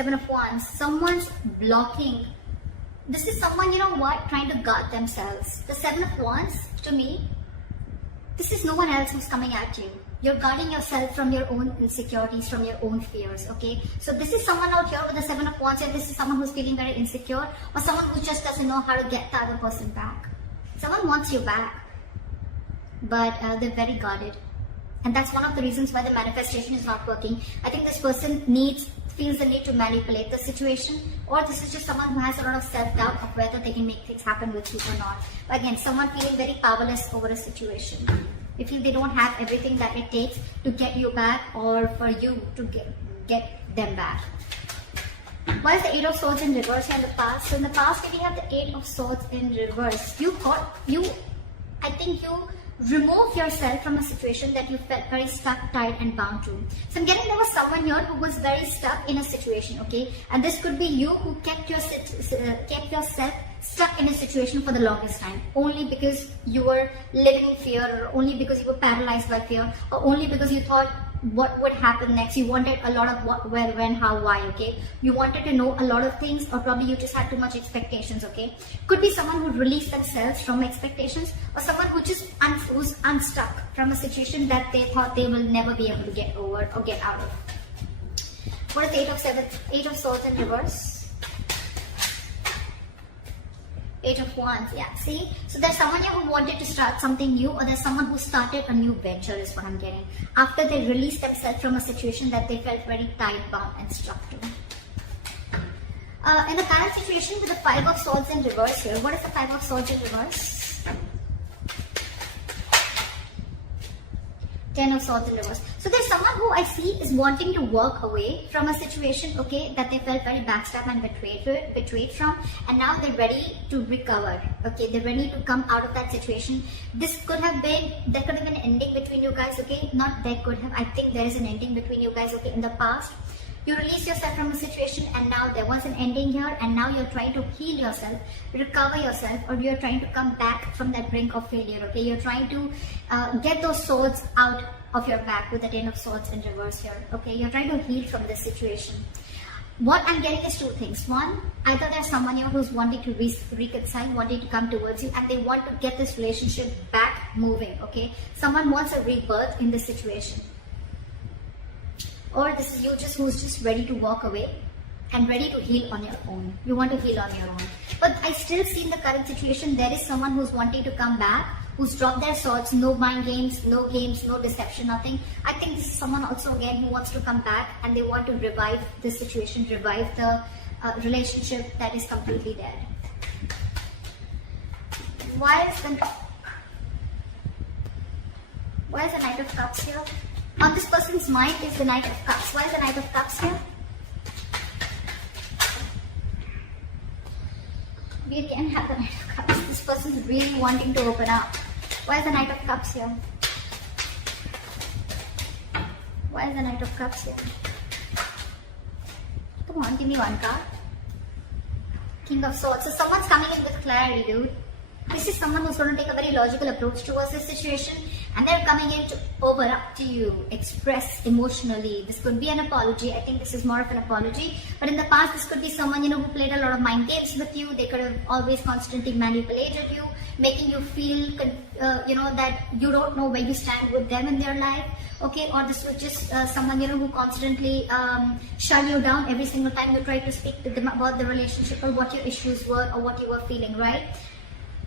Seven of Wands. Someone's blocking. This is someone, you know what, trying to guard themselves. The Seven of Wands, to me, this is no one else who's coming at you. You're guarding yourself from your own insecurities, from your own fears, okay? So this is someone out here with the Seven of Wands, and this is someone who's feeling very insecure, or someone who just doesn't know how to get the other person back. Someone wants you back, but they're very guarded. And that's one of the reasons why the manifestation is not working. I think this person feels the need to manipulate the situation, or this is just someone who has a lot of self-doubt of whether they can make things happen with you or not. But again, someone feeling very powerless over a situation. They feel they don't have everything that it takes to get you back, or for you to get them back. Why is the Eight of Swords in reverse here in the past? So in the past, if you have the Eight of Swords in reverse, I think you remove yourself from a situation that you felt very stuck, tied and bound to. So I'm getting there was someone here who was very stuck in a situation, okay? And this could be you who kept yourself stuck in a situation for the longest time, only because you were living in fear, or only because you were paralyzed by fear, or only because you thought what would happen next. You wanted a lot of what, where, when, how, why, okay? You wanted to know a lot of things, or probably you just had too much expectations, okay? Could be someone who released themselves from expectations, or someone who just who's unstuck from a situation that they thought they will never be able to get over or get out of. What is the Eight of Swords in reverse? Eight of Wands, yeah, see? So there's someone here who wanted to start something new, or there's someone who started a new venture is what I'm getting. After they released themselves from a situation that they felt very tied, bound and stuck to. In the current situation with the Five of Swords in reverse here, what is the Five of Swords in reverse? Ten of Swords in reverse. So there's someone who I see is wanting to walk away from a situation, okay, that they felt very backstabbed and betrayed from, and now they're ready to recover, okay, they're ready to come out of that situation. There could have been an ending between you guys, okay, not there could have, I think there is an ending between you guys, okay, in the past. You released yourself from a situation, and now there was an ending here, and now you're trying to heal yourself, recover yourself, or you're trying to come back from that brink of failure, okay? You're trying to get those swords out of your back with the Ten of Swords in reverse here, okay? You're trying to heal from this situation. What I'm getting is two things. One, either there's someone here who's wanting to reconcile, wanting to come towards you, and they want to get this relationship back moving, okay? Someone wants a rebirth in this situation. Or this is you who's just ready to walk away and ready to heal on your own. You want to heal on your own. But I still see in the current situation, there is someone who's wanting to come back, who's dropped their swords, no mind games, no deception, nothing. I think this is someone also again who wants to come back, and they want to revive the situation, revive the relationship that is completely dead. Why is the Knight of Cups here? On this person's mind is the Knight of Cups. Why is the Knight of Cups here? We again have the Knight of Cups. This person is really wanting to open up. Why is the Knight of Cups here? Why is the Knight of Cups here? Come on, give me one card. King of Swords. So someone's coming in with clarity, dude. This is someone who's going to take a very logical approach towards this situation, and they're coming in to open up to you, express emotionally. This could be an apology. I think this is more of an apology. But in the past, this could be someone, who played a lot of mind games with you. They could have always constantly manipulated you, making you feel, that you don't know where you stand with them in their life. Okay, or this was just someone, who constantly shut you down every single time you tried to speak to them about the relationship, or what your issues were, or what you were feeling, right?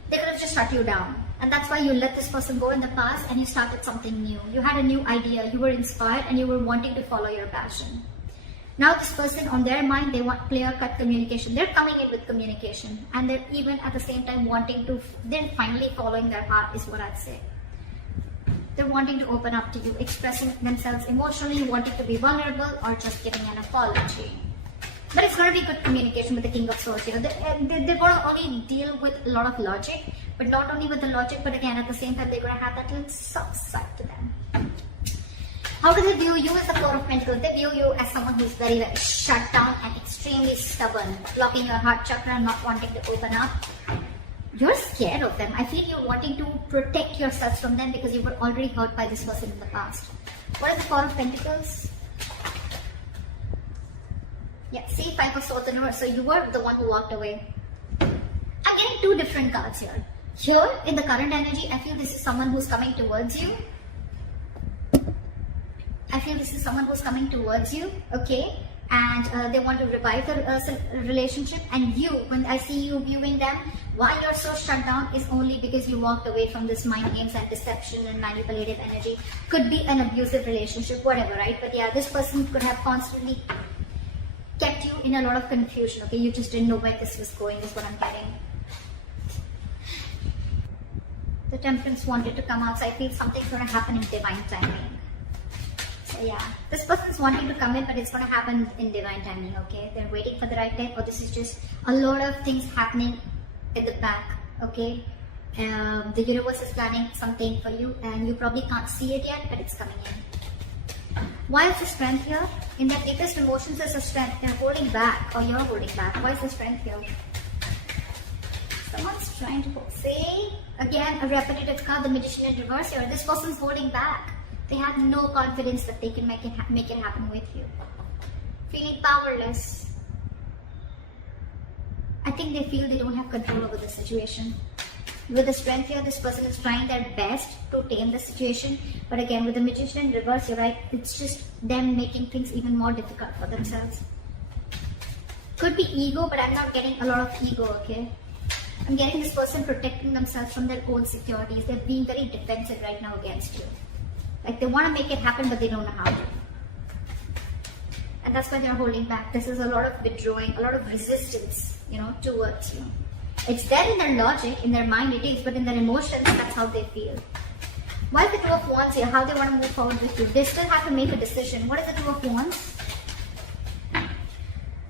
They could have just shut you down. And that's why you let this person go in the past, and you started something new. You had a new idea, you were inspired, and you were wanting to follow your passion. Now this person, on their mind, they want clear-cut communication. They're coming in with communication, and they're even at the same time they're finally following their heart is what I'd say. They're wanting to open up to you, expressing themselves emotionally, wanting to be vulnerable, or just giving an apology. But it's going to be good communication with the King of Swords here. They're going to only deal with a lot of logic, but not only with the logic, but again, at the same time, they're going to have that little soft side to them. How do they view you as the Four of Pentacles? They view you as someone who's very, very shut down and extremely stubborn, blocking your heart chakra, not wanting to open up. You're scared of them. I feel you're wanting to protect yourself from them because you were already hurt by this person in the past. What is the Four of Pentacles? Yeah, see, 5 of swords in reverse. So you were the one who walked away. I'm getting two different cards here. Here, in the current energy, I feel this is someone who's coming towards you. I feel this is someone who's coming towards you, okay? And they want to revive the relationship. And you, when I see you viewing them, why you're so shut down is only because you walked away from this mind games and deception and manipulative energy. Could be an abusive relationship, whatever, right? But yeah, this person could have constantly kept you in a lot of confusion, okay? You just didn't know where this was going, is what I'm getting. The Temperance wanted to come out, so I feel something's going to happen in divine timing. So yeah, this person's wanting to come in, but it's going to happen in divine timing, okay? They're waiting for the right time, or this is just a lot of things happening in the back, okay? The universe is planning something for you, and you probably can't see it yet, but it's coming in. Why is the strength here? In their deepest emotions, there's a strength. They're holding back, or you're holding back. Why is the strength here? Someone's trying to say, again, a repetitive card, the Magician in reverse here. This person's holding back. They have no confidence that they can make it happen with you. Feeling powerless. I think they feel they don't have control over the situation. With the strength here, this person is trying their best to tame the situation. But again, with the Magician in reverse, you're right, it's just them making things even more difficult for themselves. Could be ego, but I'm not getting a lot of ego, okay? I'm getting this person protecting themselves from their own securities. They're being very defensive right now against you. Like they want to make it happen, but they don't know how to. And that's why they're holding back. This is a lot of withdrawing, a lot of resistance, towards you. It's there in their logic, in their mind it is, but in their emotions, that's how they feel. Why is the Two of Wands here? How they want to move forward with you? They still have to make a decision. What is the Two of Wands?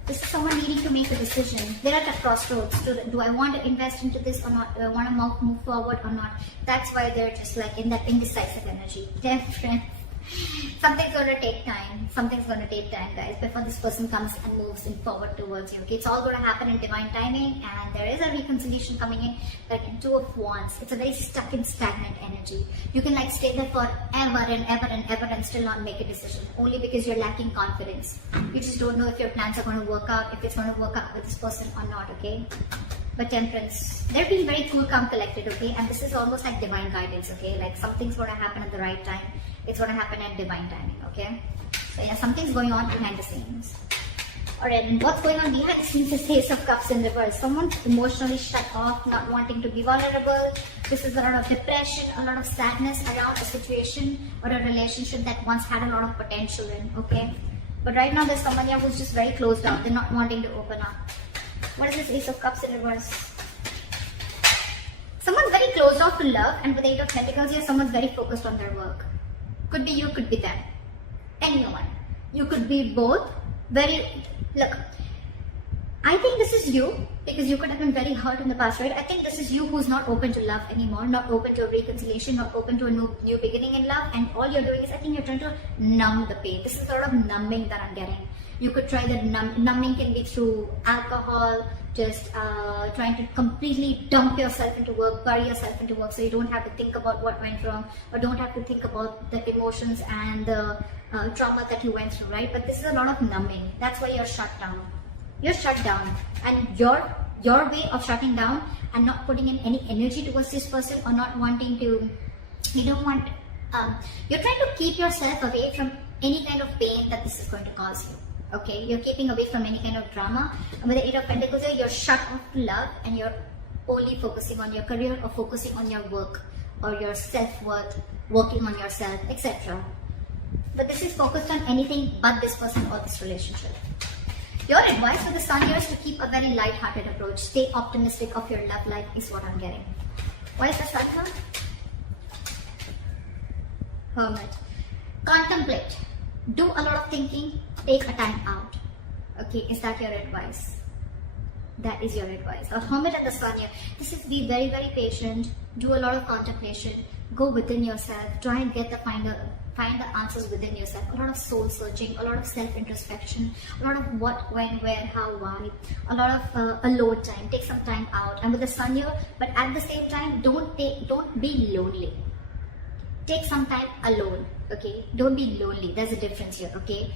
This is someone needing to make a decision. They're at a crossroads. Do I want to invest into this or not? Do I want to move forward or not? That's why they're just like in that indecisive energy. They're friends. Something's going to take time. Something's going to take time, guys, before this person comes and moves in forward towards you. Okay, it's all going to happen in divine timing, and there is a reconciliation coming in. Like in Two of Wands, it's a very stuck and stagnant energy. You can like stay there for ever and ever and ever and still not make a decision, only because you're lacking confidence. You just don't know if your plans are going to work out, if it's going to work out with this person or not, okay? But Temperance, they're being very cool, calm, collected, okay? And this is almost like divine guidance, okay? Like something's going to happen at the right time. It's going to happen at divine timing, okay? So yeah, something's going on behind the scenes. Alright, and what's going on behind the scenes is Ace of Cups in reverse. Someone's emotionally shut off, not wanting to be vulnerable. This is a lot of depression, a lot of sadness around a situation or a relationship that once had a lot of potential in, okay? But right now there's someone here who's just very closed down. They're not wanting to open up. What is this Ace of Cups in reverse? Someone's very closed off to love, and with the Eight of Pentacles here, someone's very focused on their work. Could be you, could be them. Anyone. You could be both. Look, I think this is you, because you could have been very hurt in the past, right? I think this is you who's not open to love anymore, not open to a reconciliation, not open to a new beginning in love, and all you're doing is, I think you're trying to numb the pain. This is sort of numbing that I'm getting. You could try that numbing can be through alcohol, just trying to completely dump yourself into work, bury yourself into work, so you don't have to think about what went wrong, or don't have to think about the emotions and the trauma that you went through, right? But this is a lot of numbing. That's why you're shut down. You're shut down, and your way of shutting down and not putting in any energy towards this person, or not wanting to, you're trying to keep yourself away from any kind of pain that this is going to cause you. Okay, you're keeping away from any kind of drama. And with the Eight of Pentacles here, you're shut off to love, and you're only focusing on your career, or focusing on your work, or your self-worth, working on yourself, etc. But this is focused on anything but this person or this relationship. Your advice for the Sun here is to keep a very light-hearted approach. Stay optimistic of your love life is what I'm getting. What is the Sun here? Hermit. Contemplate. Do a lot of thinking. Take a time out. Okay, is that your advice? That is your advice. A Hermit and the Sun here. This is be very, very patient. Do a lot of contemplation. Go within yourself. Try and find the answers within yourself. A lot of soul searching. A lot of self-introspection. A lot of what, when, where, how, why. A lot of alone time. Take some time out. And with the Sun here, but at the same time, don't be lonely. Take some time alone. Okay, don't be lonely. There's a difference here. Okay.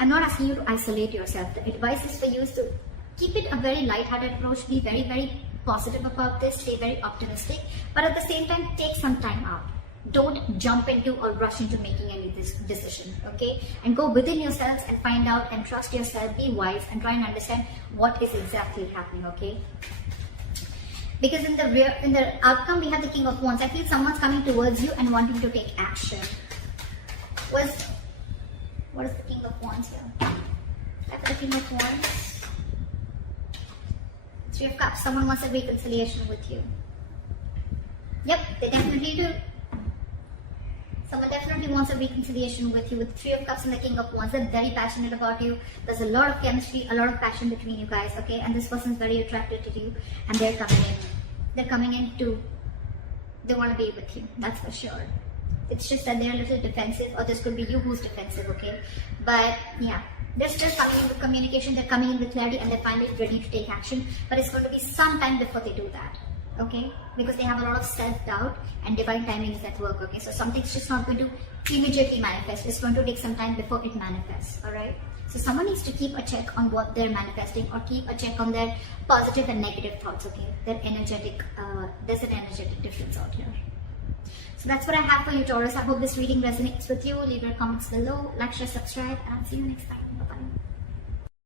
I'm not asking you to isolate yourself. The advice is for you is to keep it a very light-hearted approach, be very, very positive about this, stay very optimistic, but at the same time, take some time out. Don't jump into or rush into making any decision, okay? And go within yourselves and find out and trust yourself, be wise, and try and understand what is exactly happening, okay? Because in the outcome, we have the King of Wands. I feel someone's coming towards you and wanting to take action. What is the King of Wands here? That's the King of Wands. Three of Cups. Someone wants a reconciliation with you. Yep, they definitely do. Someone definitely wants a reconciliation with you with Three of Cups and the King of Wands. They're very passionate about you. There's a lot of chemistry, a lot of passion between you guys, okay? And this person's very attracted to you, and they're coming in. They're coming in to, they want to be with you, that's for sure. It's just that they're a little defensive, or this could be you who's defensive, okay? But yeah, they're still coming in with communication, they're coming in with clarity, and they're finally ready to take action. But it's going to be some time before they do that, okay? Because they have a lot of self-doubt, and divine timing is at work, okay? So something's just not going to immediately manifest. It's going to take some time before it manifests, alright? So someone needs to keep a check on what they're manifesting, or keep a check on their positive and negative thoughts, okay? Their energetic, there's an energetic difference out here. So that's what I have for you, Taurus. I hope this reading resonates with you. Leave your comments below, like, share, subscribe, and I'll see you next time. Bye-bye.